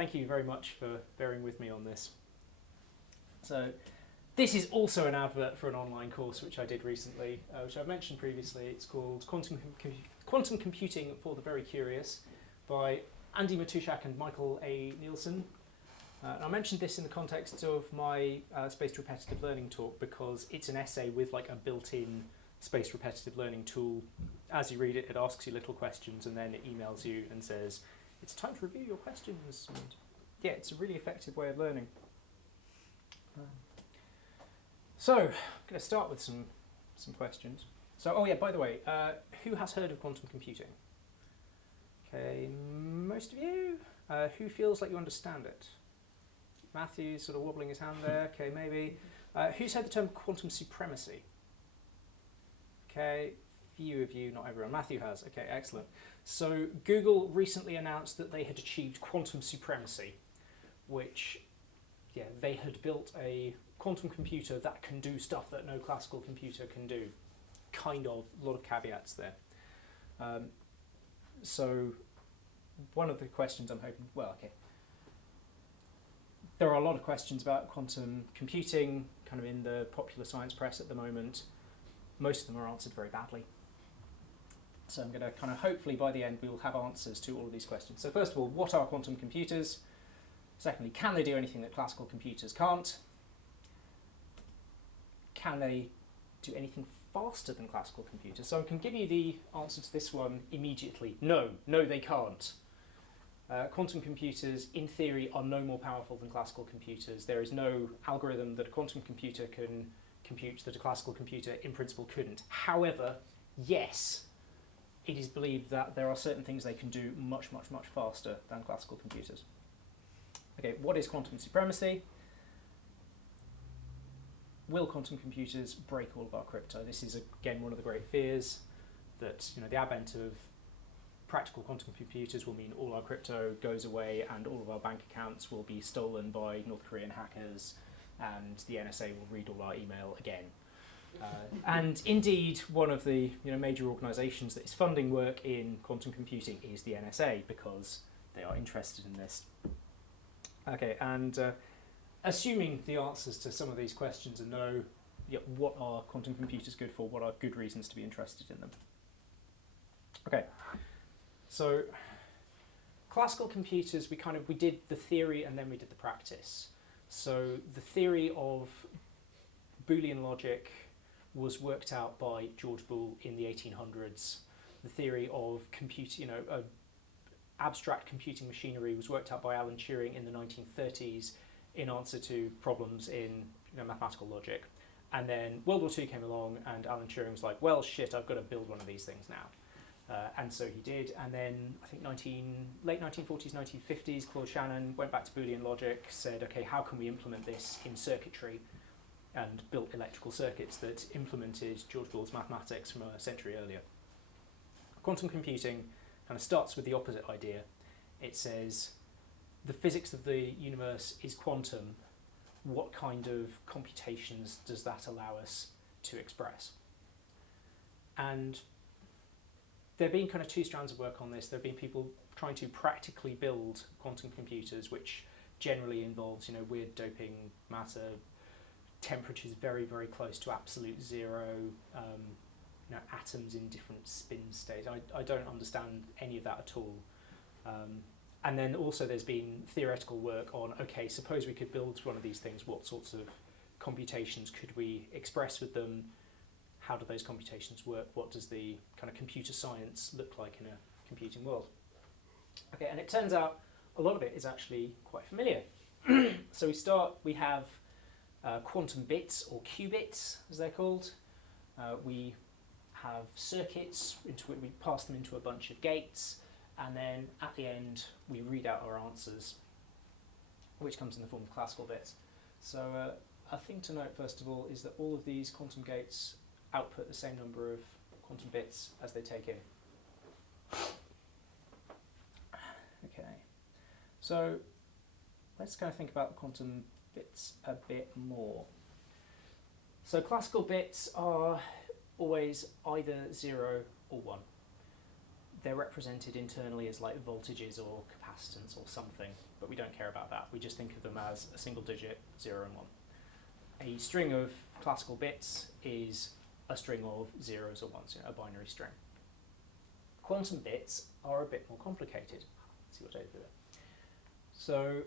thank you very much for bearing with me on this. So this is also an advert for an online course which I did recently, which I've mentioned previously. It's called Quantum Computing for the Very Curious by Andy Matuszak and Michael A. Nielsen. And I mentioned this in the context of my spaced repetitive learning talk because it's an essay with like a built-in spaced repetitive learning tool. As you read it, it asks you little questions and then it emails you and says, it's time to review your questions. And yeah, it's a really effective way of learning. So, I'm going to start with some questions. So, oh yeah, by the way, who has heard of quantum computing? Okay, most of you. Who feels like you understand it? Matthew's sort of wobbling his hand there. Okay, maybe. Who's heard the term quantum supremacy? Okay, few of you, not everyone. Matthew has. Okay, excellent. So Google recently announced that they had achieved quantum supremacy, which, yeah, they had built a quantum computer that can do stuff that no classical computer can do. Kind of, a lot of caveats there. So one of the questions I'm hoping, well, okay. There are a lot of questions about quantum computing kind of in the popular science press at the moment. Most of them are answered very badly. So I'm going to kind of hopefully by the end we will have answers to all of these questions. So first of all, what are quantum computers? Secondly, can they do anything that classical computers can't? Can they do anything faster than classical computers? So I can give you the answer to this one immediately. No, they can't. Quantum computers, in theory, are no more powerful than classical computers. There is no algorithm that a quantum computer can compute that a classical computer, in principle, couldn't. However, yes, it is believed that there are certain things they can do much, much, much faster than classical computers. Okay, what is quantum supremacy? Will quantum computers break all of our crypto? This is, again, one of the great fears that the advent of practical quantum computers will mean all our crypto goes away and all of our bank accounts will be stolen by North Korean hackers and the NSA will read all our email again. And indeed, one of the major organisations that is funding work in quantum computing is the NSA because they are interested in this. Okay, and assuming the answers to some of these questions are no, what are quantum computers good for? What are good reasons to be interested in them? Okay, so classical computers, we did the theory and then we did the practice. So the theory of Boolean logic was worked out by George Boole in the 1800s. The theory of abstract computing machinery was worked out by Alan Turing in the 1930s in answer to problems in mathematical logic. And then World War II came along and Alan Turing was like, well, shit, I've got to build one of these things now. And so he did, and then I think late 1940s, 1950s, Claude Shannon went back to Boolean logic, said, okay, how can we implement this in circuitry? And built electrical circuits that implemented George Boole's mathematics from a century earlier. Quantum computing kind of starts with the opposite idea. It says, the physics of the universe is quantum. What kind of computations does that allow us to express? And there have been kind of two strands of work on this. There have been people trying to practically build quantum computers, which generally involves weird doping matter, temperatures very, very close to absolute zero, atoms in different spin states. I don't understand any of that at all. And then also there's been theoretical work on, okay, suppose we could build one of these things, what sorts of computations could we express with them? How do those computations work? What does the kind of computer science look like in a computing world? Okay, and it turns out a lot of it is actually quite familiar. So we have quantum bits, or qubits, as they're called. We have circuits into which we pass them into a bunch of gates, and then at the end we read out our answers, which comes in the form of classical bits. So a thing to note, first of all, is that all of these quantum gates output the same number of quantum bits as they take in. Okay, so let's kind of think about quantum bits a bit more. So classical bits are always either 0 or 1. They're represented internally as like voltages or capacitance or something, but we don't care about that. We just think of them as a single digit, 0 and 1. A string of classical bits is a string of zeros or ones, a binary string. Quantum bits are a bit more complicated. Let's see what I do there. So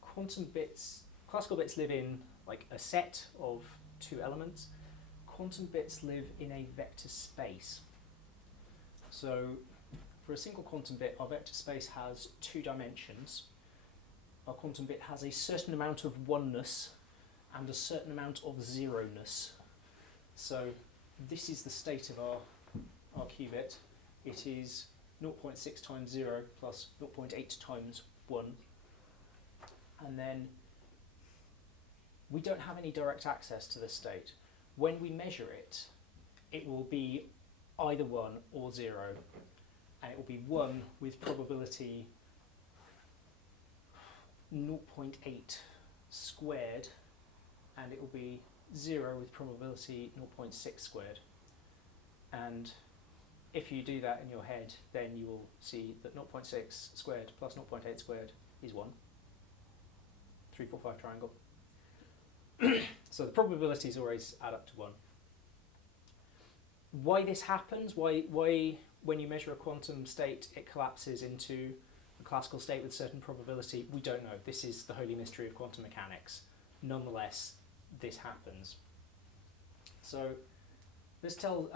quantum bits, classical bits live in like a set of 2 elements. Quantum bits live in a vector space. So for a single quantum bit, our vector space has 2 dimensions. Our quantum bit has a certain amount of oneness and a certain amount of zeroness. So this is the state of our qubit. It is 0.6 times 0 plus 0.8 times 1. And then we don't have any direct access to this state. When we measure it, it will be either 1 or 0. And it will be 1 with probability 0.8 squared, and it will be 0 with probability 0.6 squared. And if you do that in your head, then you will see that 0.6 squared plus 0.8 squared is 1. 3, 4, 5 triangle. So the probabilities always add up to 1. Why this happens, why when you measure a quantum state it collapses into a classical state with certain probability, we don't know. This is the holy mystery of quantum mechanics. Nonetheless, this happens. So let's tell,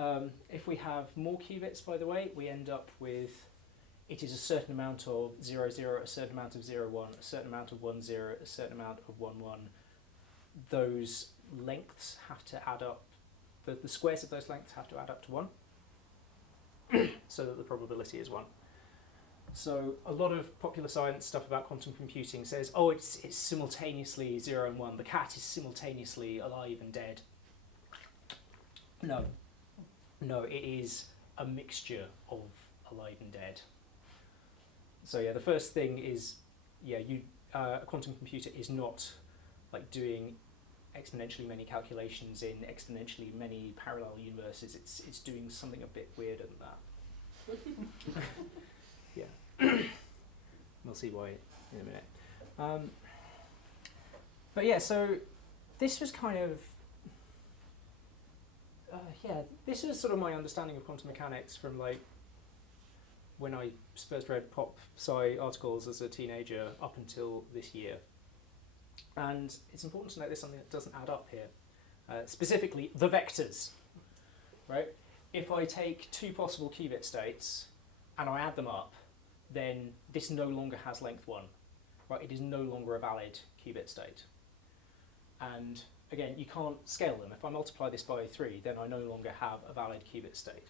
if we have more qubits, by the way, we end up with, it is a certain amount of 0, 0, a certain amount of 0, 1, a certain amount of 1, 0, a certain amount of 1, 1. Those lengths have to add up, the squares of those lengths have to add up to 1, so that the probability is 1. So a lot of popular science stuff about quantum computing says, oh, it's simultaneously 0 and 1. The cat is simultaneously alive and dead. No, it is a mixture of alive and dead. So yeah, the first thing is, a quantum computer is not like doing exponentially many calculations in exponentially many parallel universes. It's doing something a bit weirder than that. Yeah, we'll see why in a minute. But yeah, so this was kind of this is sort of my understanding of quantum mechanics from like when I first read pop sci articles as a teenager up until this year. And it's important to note there's something that doesn't add up here, specifically the vectors, right? If I take 2 possible qubit states and I add them up, then this no longer has length 1, right? It is no longer a valid qubit state. And again, you can't scale them. If I multiply this by 3, then I no longer have a valid qubit state.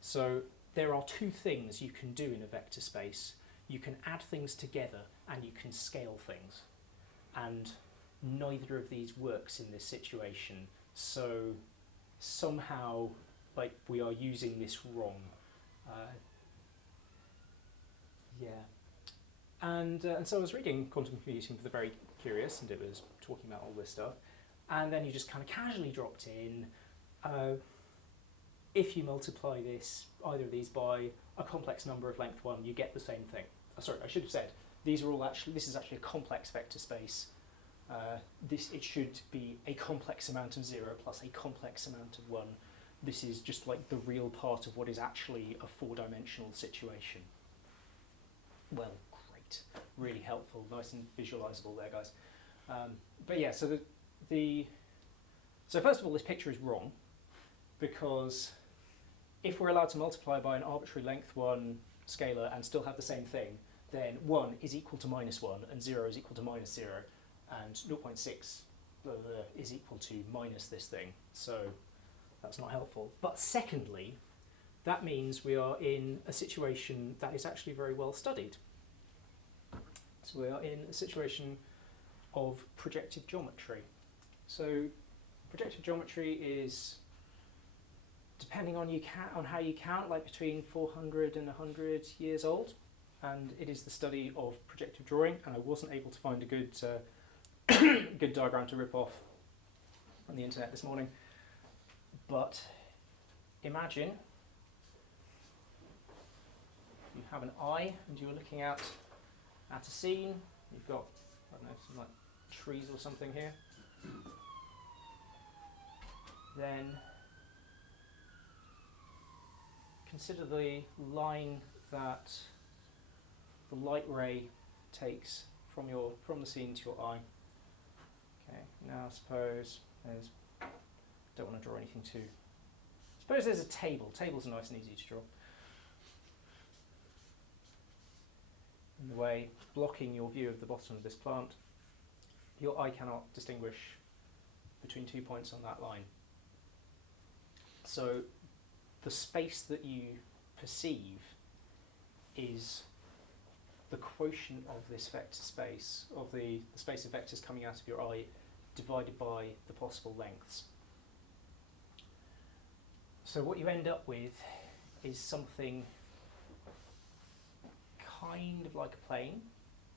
So there are 2 things you can do in a vector space. You can add things together and you can scale things. And neither of these works in this situation. So somehow, like, we are using this wrong. And so I was reading Quantum Computing for the Very Curious, and it was talking about all this stuff. And then he just kind of casually dropped in, if you multiply this, either of these by a complex number of length 1, you get the same thing. Sorry, I should have said, this is actually a complex vector space. It should be a complex amount of 0 plus a complex amount of 1. This is just like the real part of what is actually a 4-dimensional situation. Well, great. Really helpful, nice and visualizable there, guys. But yeah, so so first of all, this picture is wrong, because if we're allowed to multiply by an arbitrary length 1 scalar and still have the same thing, then 1 is equal to -1 and 0 is equal to -0, and 0.6 is equal to minus this thing. So that's not helpful. But secondly, that means we are in a situation that is actually very well studied. So we are in a situation of projective geometry. So projective geometry is, depending on how you count, like between 400 and 100 years old, and it is the study of projective drawing. And I wasn't able to find a good good diagram to rip off on the internet this morning. But imagine you have an eye and you're looking out at a scene. You've got, I don't know, some like trees or something here. Then consider the line that the light ray takes from the scene to your eye. Okay, now suppose there's, don't want to draw anything too. Suppose there's a table. Tables are nice and easy to draw. In the way, blocking your view of the bottom of this plant, your eye cannot distinguish between 2 points on that line. So the space that you perceive is the quotient of this vector space, of the space of vectors coming out of your eye, divided by the possible lengths. So what you end up with is something kind of like a plane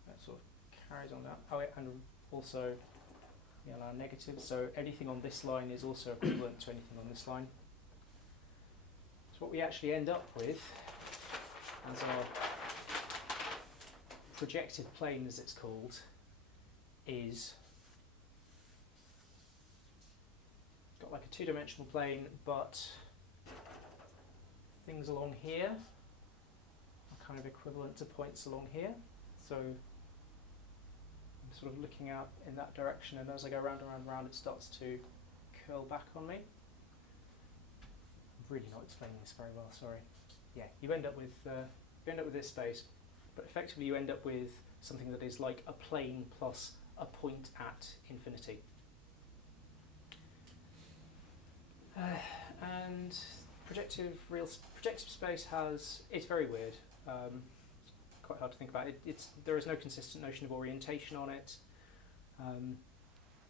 that sort of carries on down. Oh, and also our negative. So anything on this line is also equivalent to anything on this line. So what we actually end up with as our projective plane, as it's called, is got like a two-dimensional plane, but things along here are kind of equivalent to points along here. So I'm sort of looking out in that direction, and as I go round and round and round, it starts to curl back on me. I'm really not explaining this very well, sorry. Yeah, you end up with this space, but effectively you end up with something that is like a plane plus a point at infinity. And projective space it's very weird. Quite hard to think about. There is no consistent notion of orientation on it.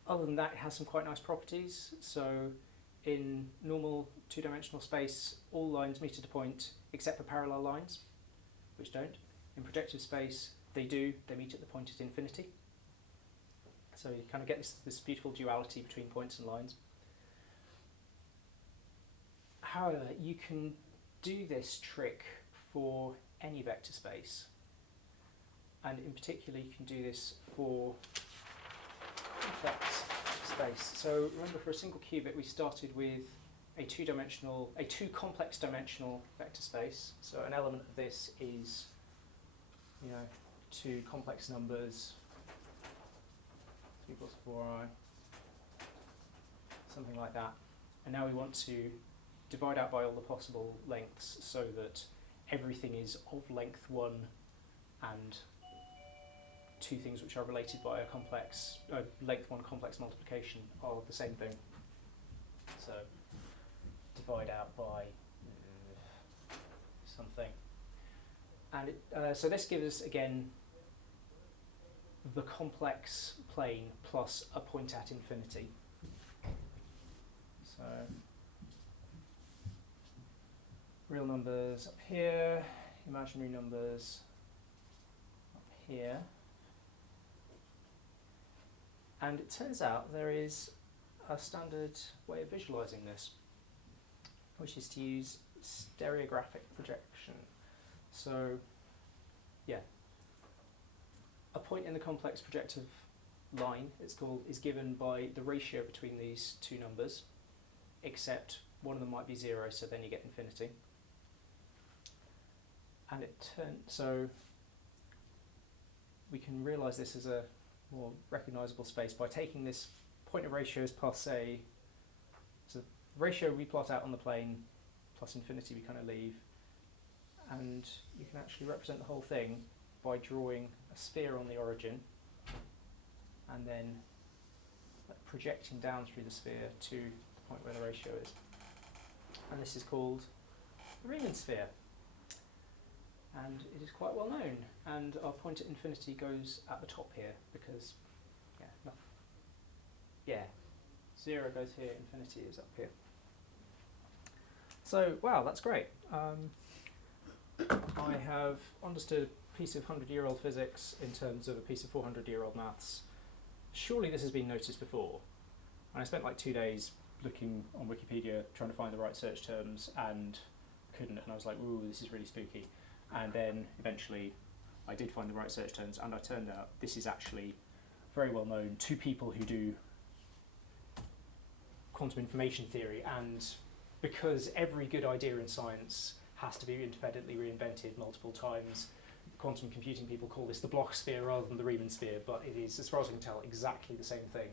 Other than that, it has some quite nice properties. So in normal two-dimensional space, all lines meet at a point except for parallel lines, which don't. In projective space, they do. They meet at the point at infinity. So you kind of get this beautiful duality between points and lines. However, you can do this trick for any vector space, and in particular you can do this for complex space. So remember, for a single qubit we started with a two complex dimensional vector space. So an element of this is two complex numbers, 3 plus 4i, something like that. And now we want to divide out by all the possible lengths so that everything is of length 1 and two things which are related by a complex, length 1 complex multiplication are the same thing. So divide out by something. And so this gives us, again, the complex plane plus a point at infinity. So real numbers up here, imaginary numbers up here. And it turns out there is a standard way of visualizing this, which is to use stereographic projection. So, yeah, a point in the complex projective line, it's called, is given by the ratio between these two numbers, except one of them might be 0, so then you get infinity. And so we can realise this as a more recognisable space by taking this point of ratios plus so ratio we plot out on the plane plus infinity we kind of leave, and you can actually represent the whole thing by drawing a sphere on the origin and then projecting down through the sphere to the point where the ratio is. And this is called the Riemann sphere. And it is quite well known, and our point at infinity goes at the top here because, 0 goes here, infinity is up here. So, wow, that's great. I have understood a piece of 100-year-old physics in terms of a piece of 400-year-old maths. Surely this has been noticed before. And I spent like 2 days looking on Wikipedia trying to find the right search terms and couldn't, and I was like, ooh, this is really spooky. And then eventually I did find the right search terms, and I turned out this is actually very well known to people who do quantum information theory, and because every good idea in science has to be independently reinvented multiple times, quantum computing people call this the Bloch sphere rather than the Riemann sphere, but it is, as far as I can tell, exactly the same thing.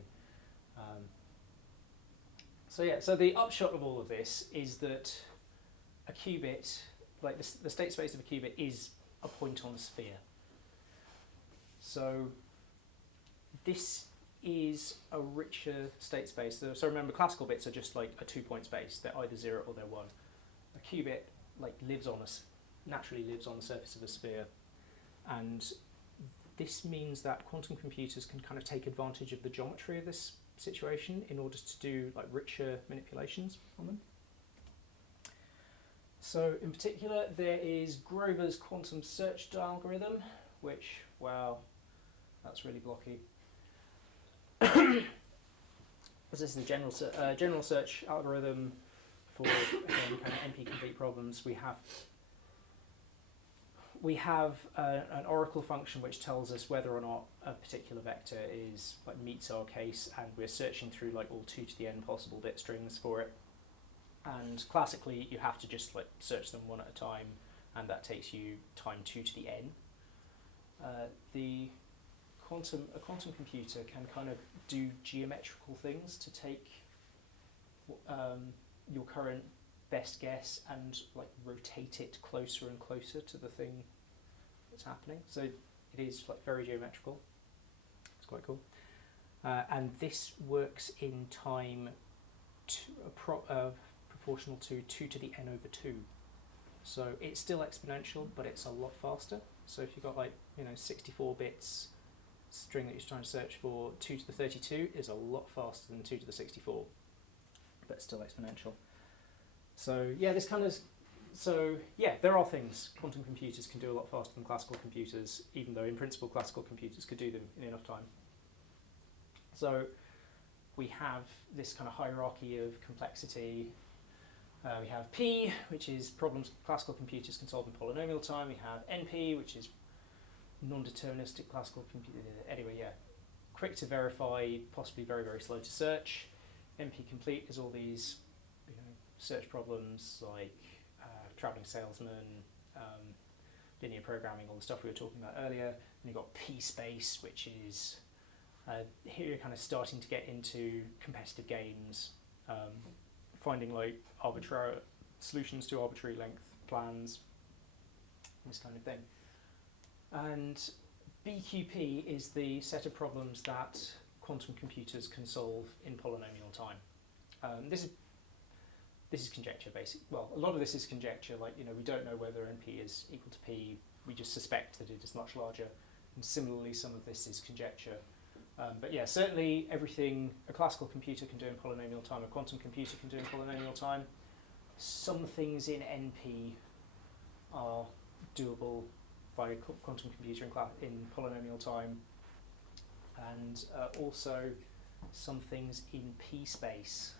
So the upshot of all of this is that a qubit, like the state space of a qubit, is a point on a sphere. So this is a richer state space. So remember, classical bits are just like a 2-point space. They're either 0 or they're 1. A qubit naturally lives on the surface of a sphere, and this means that quantum computers can kind of take advantage of the geometry of this situation in order to do like richer manipulations on them. So in particular, there is Grover's quantum search algorithm, which, wow, that's really blocky. This is the general search algorithm for again, kind of NP complete problems. We have an oracle function which tells us whether or not a particular vector is like meets our case, and we're searching through like all 2 to the n possible bit strings for it. And classically, you have to just like search them one at a time, and that takes you time 2 to the n. A quantum computer can kind of do geometrical things to take your current best guess and like rotate it closer and closer to the thing that's happening. So it is like very geometrical. It's quite cool. And this works in time proportional to 2 to the n over 2. So it's still exponential, but it's a lot faster. So if you've got like 64 bits string that you're trying to search for, 2 to the 32 is a lot faster than 2 to the 64, but still exponential. So yeah, there are things quantum computers can do a lot faster than classical computers, even though in principle classical computers could do them in enough time. So we have this kind of hierarchy of complexity. We have P, which is problems classical computers can solve in polynomial time. We have NP, which is non-deterministic classical computer. Anyway, yeah, quick to verify, possibly very, very slow to search. NP complete is all these search problems like traveling salesman, linear programming, all the stuff we were talking about earlier. And you've got P space, which is here you're kind of starting to get into competitive games, finding like arbitrary solutions to arbitrary length plans, this kind of thing. And BQP is the set of problems that quantum computers can solve in polynomial time. This is conjecture, basically. Well, a lot of this is conjecture. Like we don't know whether NP is equal to P. We just suspect that it is much larger. And similarly, some of this is conjecture. But yeah, certainly everything a classical computer can do in polynomial time, a quantum computer can do in polynomial time. Some things in NP are doable by a quantum computer in polynomial time, and also some things in P space.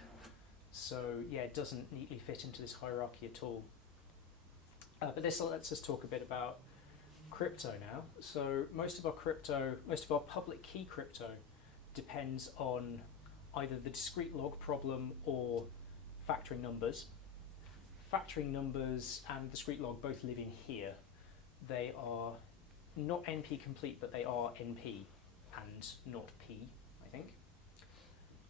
So yeah, it doesn't neatly fit into this hierarchy at all. But this lets us talk a bit about crypto now. So most of our public key crypto depends on either the discrete log problem or factoring numbers. Factoring numbers and discrete log both live in here. They are not NP complete, but they are NP and not P, I think.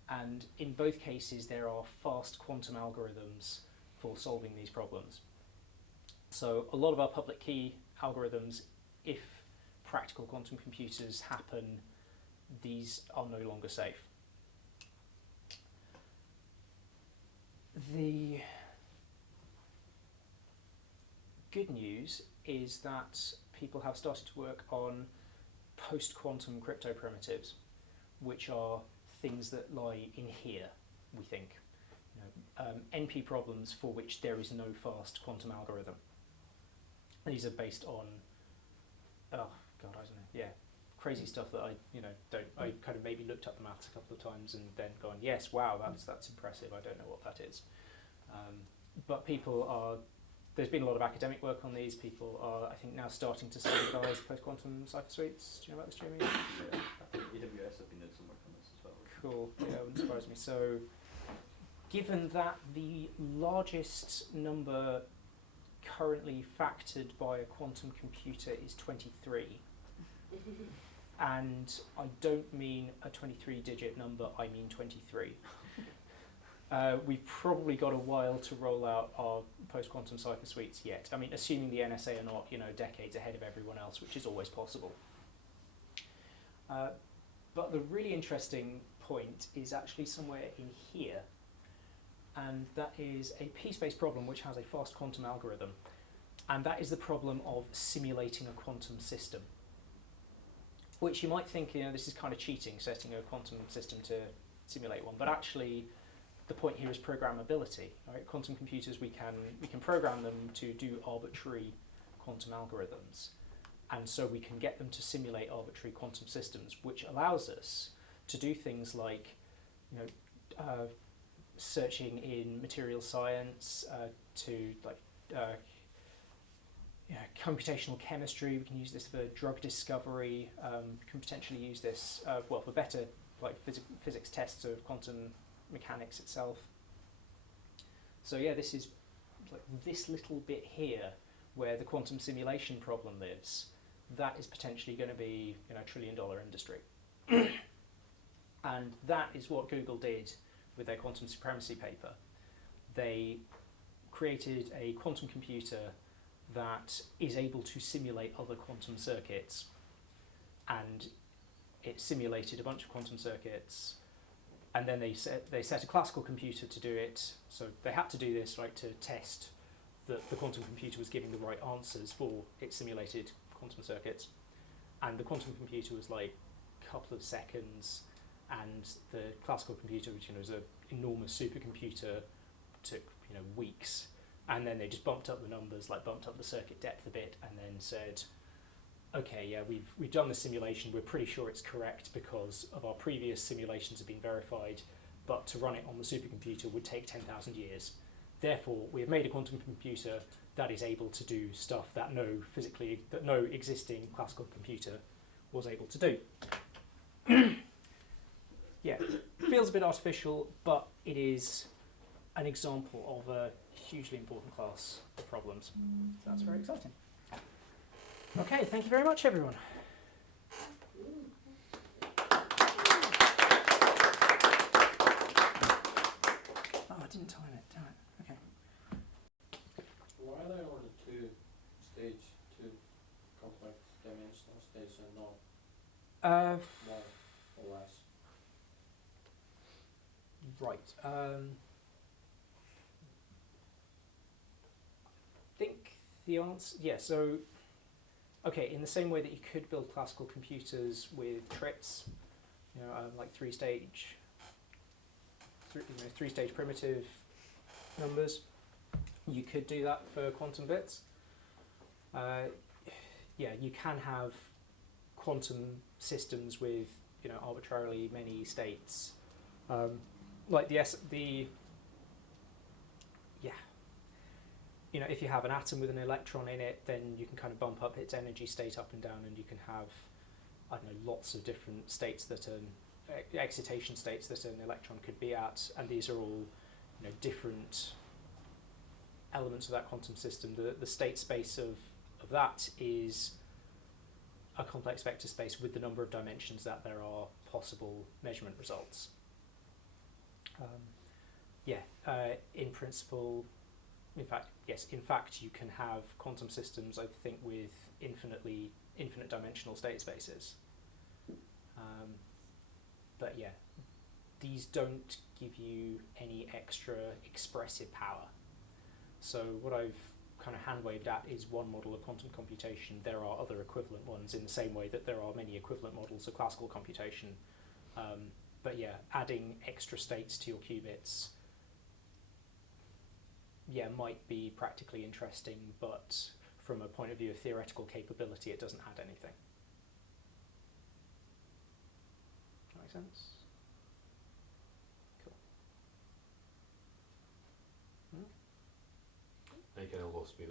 And in both cases, there are fast quantum algorithms for solving these problems. So a lot of our public key algorithms, if practical quantum computers happen, these are no longer safe. The good news is that people have started to work on post-quantum crypto primitives, which are things that lie in here, we think. NP problems for which there is no fast quantum algorithm. These are based on, crazy stuff that I kind of maybe looked up the maths a couple of times and then gone, yes, wow, that's impressive, I don't know what that is. But people are there's been a lot of academic work on these. People are, I think, now starting to standardise post-quantum cipher suites. Do you know about this, Jamie? Yeah. I think AWS have been doing some work on this as well. Cool. Yeah, wouldn't surprise me. So, given that the largest number currently factored by a quantum computer is 23, and I don't mean a 23-digit number, I mean 23. We've probably got a while to roll out our post-quantum cipher suites yet. I mean, assuming the NSA are not, decades ahead of everyone else, which is always possible. But the really interesting point is actually somewhere in here, and that is a p-space problem which has a fast quantum algorithm, and that is the problem of simulating a quantum system. Which you might think, this is kind of cheating, setting a quantum system to simulate one, but actually the point here is programmability. Right? Quantum computers, we can program them to do arbitrary quantum algorithms, and so we can get them to simulate arbitrary quantum systems, which allows us to do things like, searching in material science, computational chemistry. We can use this for drug discovery. Can potentially use this for better physics tests of quantum mechanics itself. So yeah, this is this little bit here where the quantum simulation problem lives. That is potentially going to be a $1 trillion industry. And that is what Google did with their quantum supremacy paper. They created a quantum computer that is able to simulate other quantum circuits, and it simulated a bunch of quantum circuits, and then they set a classical computer to do it. So they had to do this to test that the quantum computer was giving the right answers for its simulated quantum circuits, and the quantum computer was a couple of seconds, and the classical computer, which was an enormous supercomputer, took weeks. And then they just bumped up the numbers, bumped up the circuit depth a bit, and then said, okay, yeah, we've done the simulation, we're pretty sure it's correct because of our previous simulations have been verified, but to run it on the supercomputer would take 10,000 years. Therefore, we have made a quantum computer that is able to do stuff that no existing classical computer was able to do. Yeah, feels a bit artificial, but it is an example of a hugely important class of problems. So that's very exciting. Okay, thank you very much, everyone. Oh, I didn't time it, damn it. Okay. Why are there only two complex dimensional states and not more or less? Right. I think the answer, so, okay, in the same way that you could build classical computers with trits, three-stage primitive numbers, you could do that for quantum bits. You can have quantum systems with, arbitrarily many states. If you have an atom with an electron in it, then you can kind of bump up its energy state up and down, and you can have, lots of different states that excitation states that an electron could be at, and these are all, different elements of that quantum system. The state space of that is a complex vector space with the number of dimensions that there are possible measurement results. In principle, in fact, you can have quantum systems, I think, with infinite dimensional state spaces. These don't give you any extra expressive power. So what I've kind of hand-waved at is one model of quantum computation. There are other equivalent ones in the same way that there are many equivalent models of classical computation. Adding extra states to your qubits might be practically interesting, but from a point of view of theoretical capability, it doesn't add anything. Does that make sense? Cool. And you kind of lost me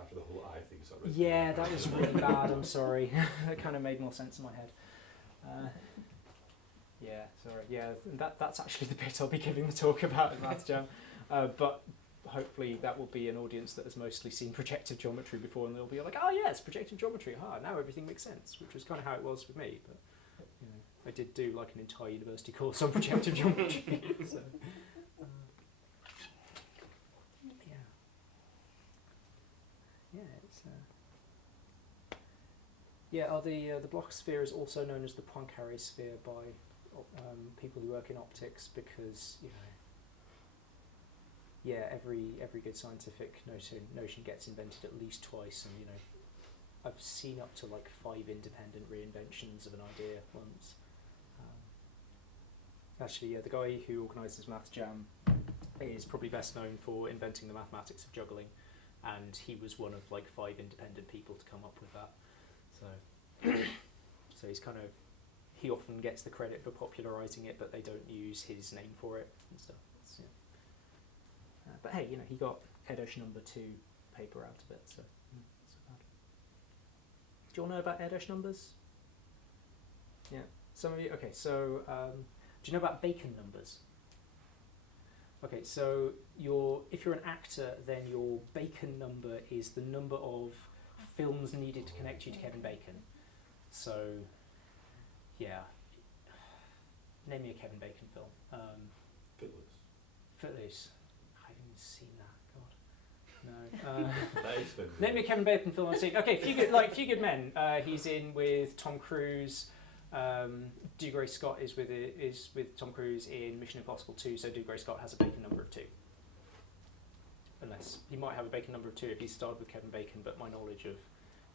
after the whole eye thing started. Yeah, that was really bad, I'm sorry. That kind of made more sense in my head. Yeah, sorry. Yeah, that's actually the bit I'll be giving the talk about at Maths Jam. But hopefully that will be an audience that has mostly seen projective geometry before, and they'll be like, oh yes, projective geometry, now everything makes sense, which was kind of how it was with me. But you know, I did do like an entire university course on projective geometry. So, the Bloch sphere is also known as the Poincaré sphere by people who work in optics, because every good scientific notion gets invented at least twice, and I've seen up to like 5 independent reinventions of an idea once. The guy who organises Maths Jam is probably best known for inventing the mathematics of juggling, and he was one of like 5 independent people to come up with that. So he often gets the credit for popularising it, but they don't use his name for it and stuff. But hey, he got Edosh number 2 paper out of it, so not so bad. Do you all know about Edosh numbers? Yeah, some of you. Okay, so do you know about Bacon numbers? Okay, so if you're an actor, then your Bacon number is the number of films needed to connect you to Kevin Bacon. So, yeah. Name me a Kevin Bacon film. Footloose. Footloose. I haven't even seen that. God. No. That is Footloose. Name me a Kevin Bacon film I've seen. Okay, Few Good Men. He's in with Tom Cruise. Dougray Scott is with Tom Cruise in Mission Impossible 2. So Dougray Scott has a Bacon number of 2. Unless he might have a Bacon number of 2 if he starred with Kevin Bacon, but my knowledge of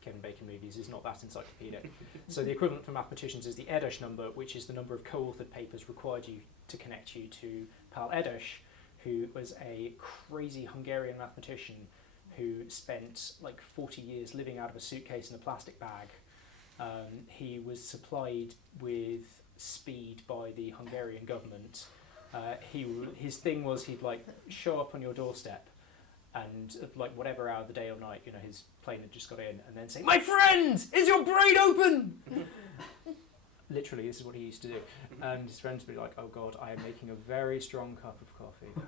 Kevin Bacon movies is not that encyclopedic. So the equivalent for mathematicians is the Edosh number, which is the number of co-authored papers required to connect you to Pál Edosh, who was a crazy Hungarian mathematician who spent like 40 years living out of a suitcase in a plastic bag. He was supplied with speed by the Hungarian government. His thing was he'd like show up on your doorstep, and at like whatever hour of the day or night, his plane had just got in, and then say, "My friend, is your brain open?" Literally, this is what he used to do. And his friends would be like, "Oh God, I am making a very strong cup of coffee." Okay,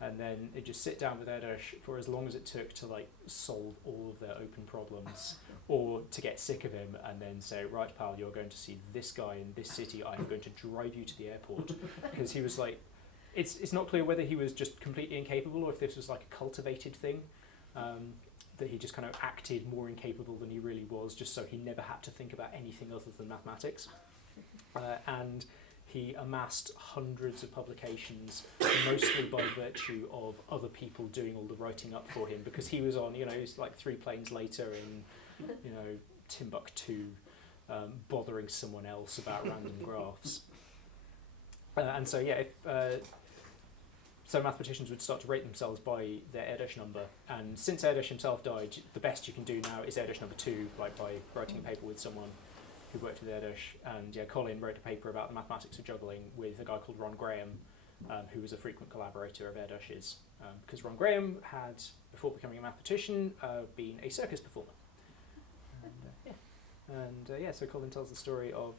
right. And then he'd just sit down with Edosh for as long as it took to like solve all of their open problems, or to get sick of him, and then say, "Right, pal, you're going to see this guy in this city. I am going to drive you to the airport," because he was like. It's not clear whether he was just completely incapable or if this was like a cultivated thing, that he just kind of acted more incapable than he really was, just so he never had to think about anything other than mathematics. And he amassed hundreds of publications, mostly by virtue of other people doing all the writing up for him, because he was on, he was like 3 planes later in, Timbuktu, bothering someone else about random graphs. And so, yeah, so mathematicians would start to rate themselves by their Edosh number, and since Edosh himself died, the best you can do now is Edosh number 2, like by writing a paper with someone who worked with Edosh. And yeah, Colin wrote a paper about the mathematics of juggling with a guy called Ron Graham, who was a frequent collaborator of Edosh's, because Ron Graham had, before becoming a mathematician, been a circus performer. So Colin tells the story of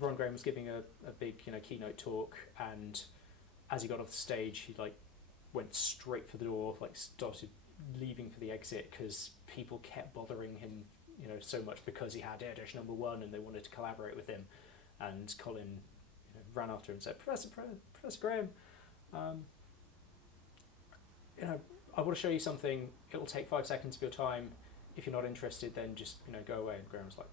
Ron Graham was giving a big keynote talk, and as he got off the stage, he like went straight for the door, like started leaving for the exit because people kept bothering him, so much because he had Edosh number 1 and they wanted to collaborate with him. And Colin ran after him and said, Professor Graham, I want to show you something. It will take 5 seconds of your time. If you're not interested, then just go away. And Graham was like,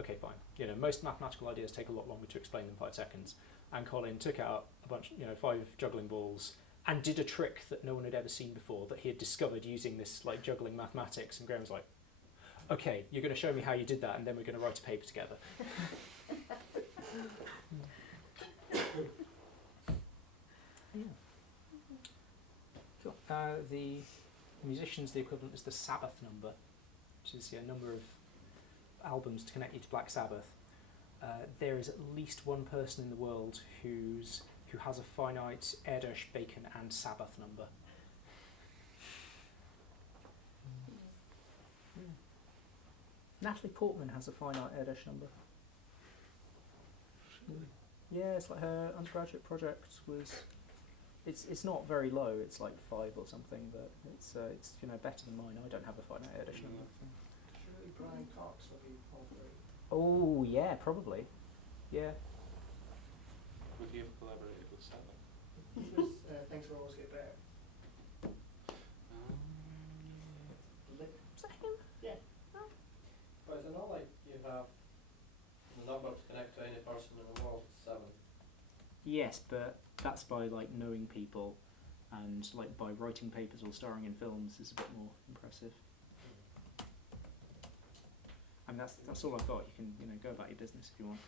okay, fine. Most mathematical ideas take a lot longer to explain than 5 seconds. And Colin took out a bunch, 5 juggling balls, and did a trick that no one had ever seen before, that he had discovered using this like juggling mathematics. And Graham was like, okay, you're going to show me how you did that, and then we're going to write a paper together. Cool. The musicians, the equivalent is the Sabbath number, which is a number of albums to connect you to Black Sabbath. There is at least one person in the world who has a finite Edosh, Bacon and Sabbath number. Natalie Portman has a finite Erdős number. Yeah, it's like her undergraduate project was. It's not very low. It's like 5 or something, but it's better than mine. I don't have a finite Erdős number. Surely Brian Cox will be all three. Oh yeah, probably. Yeah. Would he have collaborated with Stanley? He was Things Will Always Get Better. Is that him? But is it not like you have the number to connect to any person in the world, 7? Yes, but that's by like knowing people, and like by writing papers or starring in films is a bit more impressive. I mean that's all I've got. You can go about your business if you want.